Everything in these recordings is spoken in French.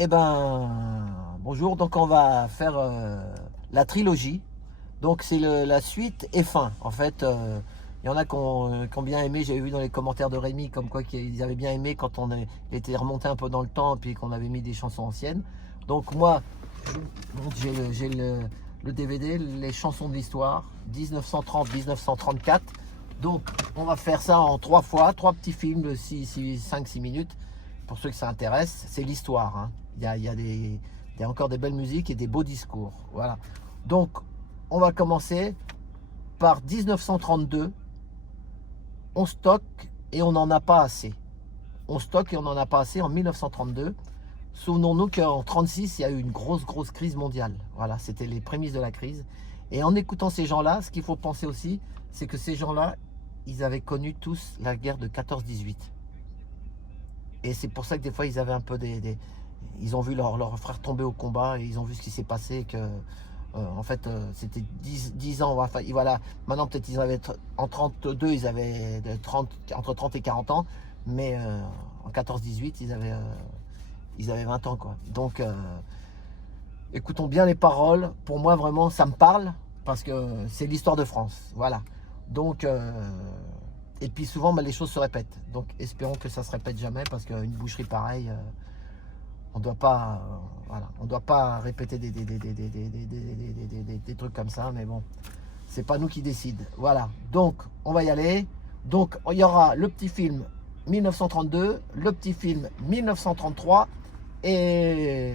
Eh ben, bonjour. Donc, on va faire la trilogie. Donc, c'est la suite et fin. En fait, il y en a qui ont bien aimé. J'avais vu dans les commentaires de Rémi comme quoi qu'ils avaient bien aimé quand on était remonté un peu dans le temps et puis qu'on avait mis des chansons anciennes. Donc, moi, j'ai le DVD, les chansons de l'histoire, 1930-1934. Donc, on va faire ça en 3 fois, 3 petits films de 5-6 minutes. Pour ceux que ça intéresse, c'est l'histoire. Hein. Il y a encore des belles musiques et des beaux discours. Voilà. Donc, on va commencer par 1932. On stocke et on n'en a pas assez. On stocke et on n'en a pas assez en 1932. Souvenons-nous qu'en 1936, il y a eu une grosse crise mondiale. Voilà, c'était les prémices de la crise. Et en écoutant ces gens-là, ce qu'il faut penser aussi, c'est que ces gens-là, ils avaient connu tous la guerre de 14-18. Et c'est pour ça que des fois, ils avaient un peu ils ont vu leur frère tomber au combat et ils ont vu ce qui s'est passé. En fait, c'était 10 ans. Enfin, voilà. Maintenant, peut-être ils avaient en 32, ils avaient entre 30 et 40 ans. Mais en 14-18, ils avaient 20 ans, quoi. Donc, écoutons bien les paroles. Pour moi, vraiment, ça me parle parce que c'est l'histoire de France. Voilà. Donc, et puis souvent, les choses se répètent. Donc, espérons que ça ne se répète jamais parce qu'une boucherie pareille, on ne doit pas, voilà, on doit pas répéter des trucs comme ça. Mais bon, c'est pas nous qui décident. Voilà. Donc, on va y aller. Donc, il y aura le petit film 1932, le petit film 1933 et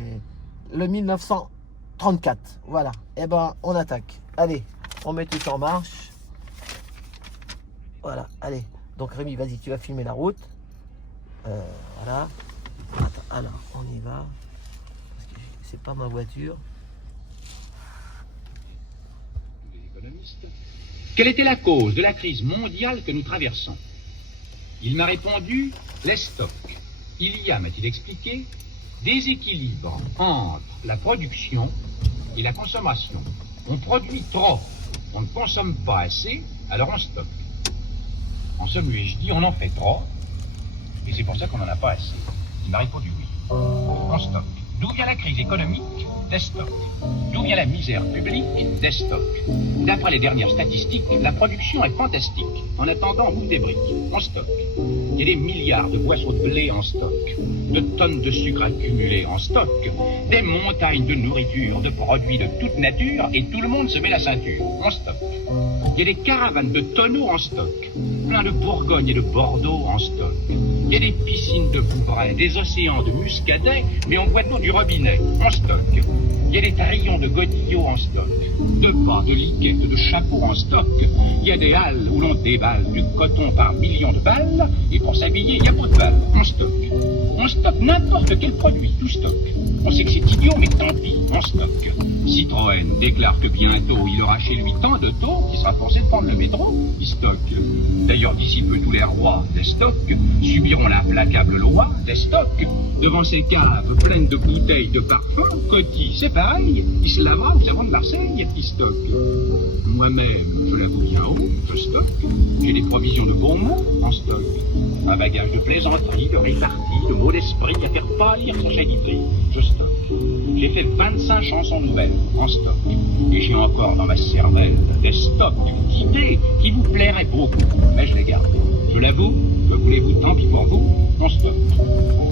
le 1934. Voilà. Et ben, on attaque. Allez, on met tout en marche. Voilà, allez. Donc Rémi, vas-y, tu vas filmer la route. Voilà. Attends, alors, on y va. Parce que c'est pas ma voiture. Quelle était la cause de la crise mondiale que nous traversons? Il m'a répondu, les stocks. Il y a, m'a-t-il expliqué, déséquilibre entre la production et la consommation. On produit trop, on ne consomme pas assez, alors on stocke. En somme, lui ai-je dit, on en fait trop, et c'est pour ça qu'on n'en a pas assez. Il m'a répondu oui. On stocke. D'où vient la crise économique? Des stocks. D'où vient la misère publique? Des stocks. D'après les dernières statistiques, la production est fantastique. En attendant, on bouffe des briques. On stocke. Il y a des milliards de boisseaux de blé en stock, de tonnes de sucre accumulées en stock, des montagnes de nourriture, de produits de toute nature, et tout le monde se met la ceinture. On stocke. Il y a des caravanes de tonneaux en stock, plein de Bourgogne et de Bordeaux en stock. Il y a des piscines de Vouvray, des océans de muscadet, mais on boit de l'eau du robinet, en stock. Il y a des taillons de godillots en stock, de bas, de liguettes, de chapeaux en stock. Il y a des halles où l'on déballe du coton par millions de balles, et pour s'habiller, il n'y a pas de balles, on stocke. On stocke n'importe quel produit, tout stock. On sait que c'est idiot, mais tant pis, on stocke. Citroën déclare que bientôt il aura chez lui tant de taux qu'il sera forcé de prendre le métro, il stocke. D'ailleurs, d'ici peu, tous les rois des stocks subiront l'implacable loi des stocks. Devant ces caves pleines de bouteilles de parfum, Coty, c'est pareil, il se lavera au savon de Marseille, il stocke. Moi-même, je l'avoue bien haut, je stocke. J'ai des provisions de bons mots en stock. Un bagage de plaisanterie, de répartie, de mots d'esprit à faire pâlir son chéritri, je stocke. J'ai fait 25 chansons nouvelles en stock. Et j'ai encore dans ma cervelle des stocks d'idées qui vous plairaient beaucoup, mais je les garde. Je l'avoue, que voulez-vous, tant pis pour vous, on stocke.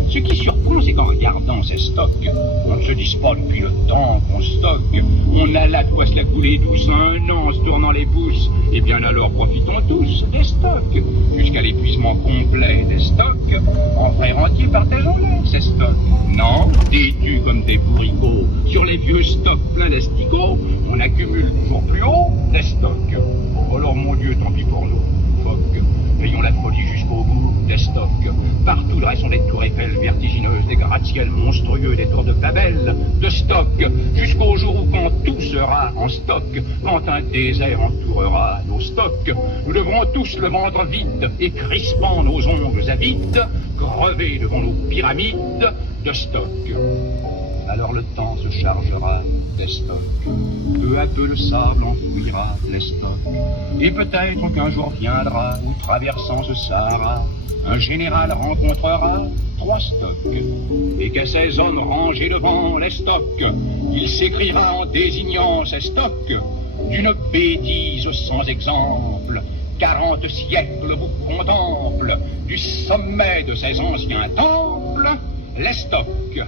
Ce qui surprend, c'est qu'en regardant ces stocks, on ne se dise pas depuis le temps qu'on stocke. On a là de quoi se la couler douce 1 an en se tournant les pouces. Eh bien alors profitons tous des stocks, jusqu'à l'épuisement complet des stocks. En frères entiers, partageons-les, ces stocks. Non, têtus comme des bourricots, sur les vieux stocks pleins d'asticots, on accumule toujours plus haut des stocks. Alors mon Dieu, tant pis pour nous, phoques. Ayons la folie jusqu'au bout des stocks. Partout dressons des tours Eiffel vertigineuses, des gratte-ciel monstrueux, des tours de Babel, de stock, jusqu'au jour où quand tout sera en stock, quand un désert entourera nos stocks, nous devrons tous le vendre vide et crispant nos ongles avides, crever devant nos pyramides de stock. alors le temps se chargera des stocks. Peu à peu le sable enfouira les stocks. Et peut-être qu'un jour viendra où, traversant ce Sahara, un général rencontrera 3 stocks. Et qu'à ces hommes rangés devant les stocks, il s'écrira en désignant ces stocks d'une bêtise sans exemple. 40 siècles vous contemplent du sommet de ces anciens temples, les stocks.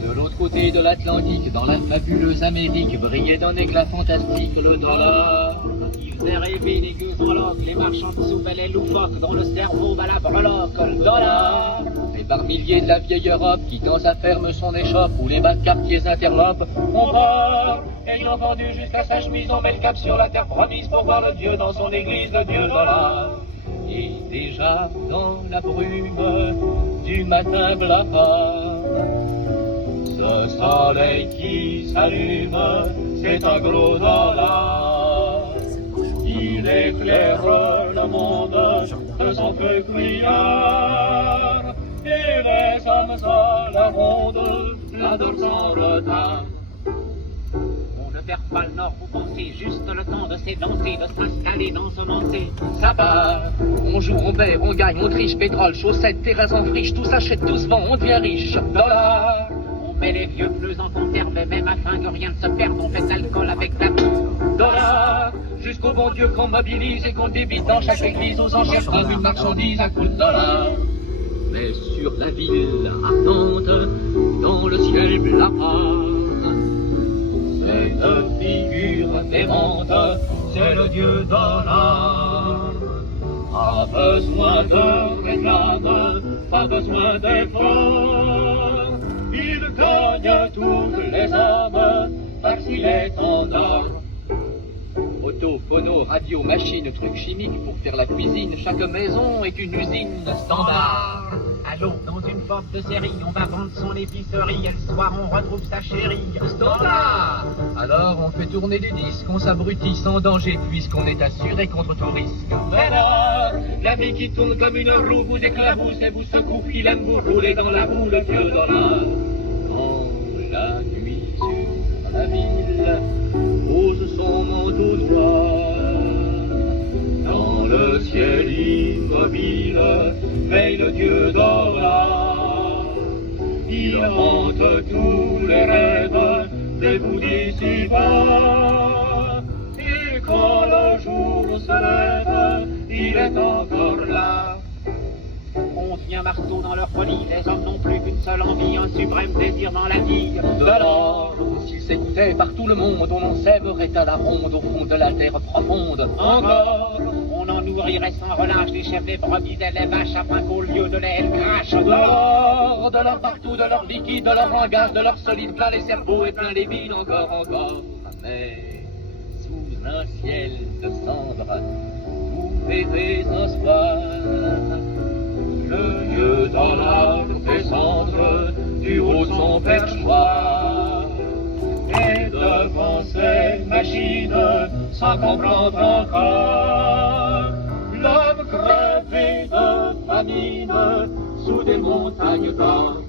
De l'autre côté de l'Atlantique, dans la fabuleuse Amérique, brillait d'un éclat fantastique le dollar. Il faisait rêver les gueux en loques, les marchands de soupe et les loufoques, dont le cerveau bat la breloque, le dollar. Et par milliers de la vieille Europe, quittant sa ferme son échoppe, où les bas de quartiers interlopent, on part, ayant vendu jusqu'à sa chemise, on met le cap sur la terre promise pour voir le Dieu dans son église, le Dieu dollar. Et déjà dans la brume du matin blafard, ce soleil qui s'allume, c'est un gros dollar. Il éclaire le monde de son feu criard, et les hommes à la ronde l'adorent sans retard. On ne perd pas le nord, vous pensez, juste le temps de s'élancer, de s'installer dans ce monté. Ça part, on joue, on perd, on gagne, on triche, pétrole, chaussettes, terrasses en friche, tout s'achète, tout se vend, on devient riche. Dollar. On met les vieux pneus en conserve, et même afin que rien ne se perde, on fait l'alcool avec la dollar. Jusqu'au bon Dieu qu'on mobilise et qu'on débite dans chaque église aux enchères comme une marchandise à coups de dollars. Mais sur la ville ardente, dans le ciel blafard, cette figure démente, c'est le Dieu dollar. Pas besoin de réclame, pas besoin d'effort, il gagne tous les hommes parce qu'il est en or. Auto, phono, radio, machine, trucs chimiques pour faire la cuisine, chaque maison est une usine standard. Allô, dans une porte de série, on va vendre son épicerie, et le soir on retrouve sa chérie. Standard. Alors on fait tourner des disques, on s'abrutit sans danger, puisqu'on est assuré contre tout risque. Voilà, la vie qui tourne comme une roue vous éclabousse et vous secoue, il aime vous rouler dans la boue, le vieux dollar. Quand la nuit sur la ville pose son manteau noir, dans le ciel immobile veille le Dieu dollar. Il hante tous les rêves des bouts d'ici-bas, et quand le jour se lève, il est encore là. On tient marteau dans leur folie, les hommes n'ont plus qu'une seule envie, un suprême désir dans la vie de l'or. S'ils s'écoutaient par tout le monde, on en sèverait à la ronde au fond de la terre profonde. Encore, on en nourrirait sans relâche les chefs des brebis et les vaches, afin qu'au lieu de lait, elles crachent de l'or partout, de leur liquide, de leur langage, de leur solide, plein les cerveaux et plein les vides, encore. Mais sous un ciel de cendres, vous verrez un soir le Dieu dollar descendre du haut de son perchoir, et devant ces machines, sans comprendre encore, l'homme crevé de famine sous des montagnes d'or.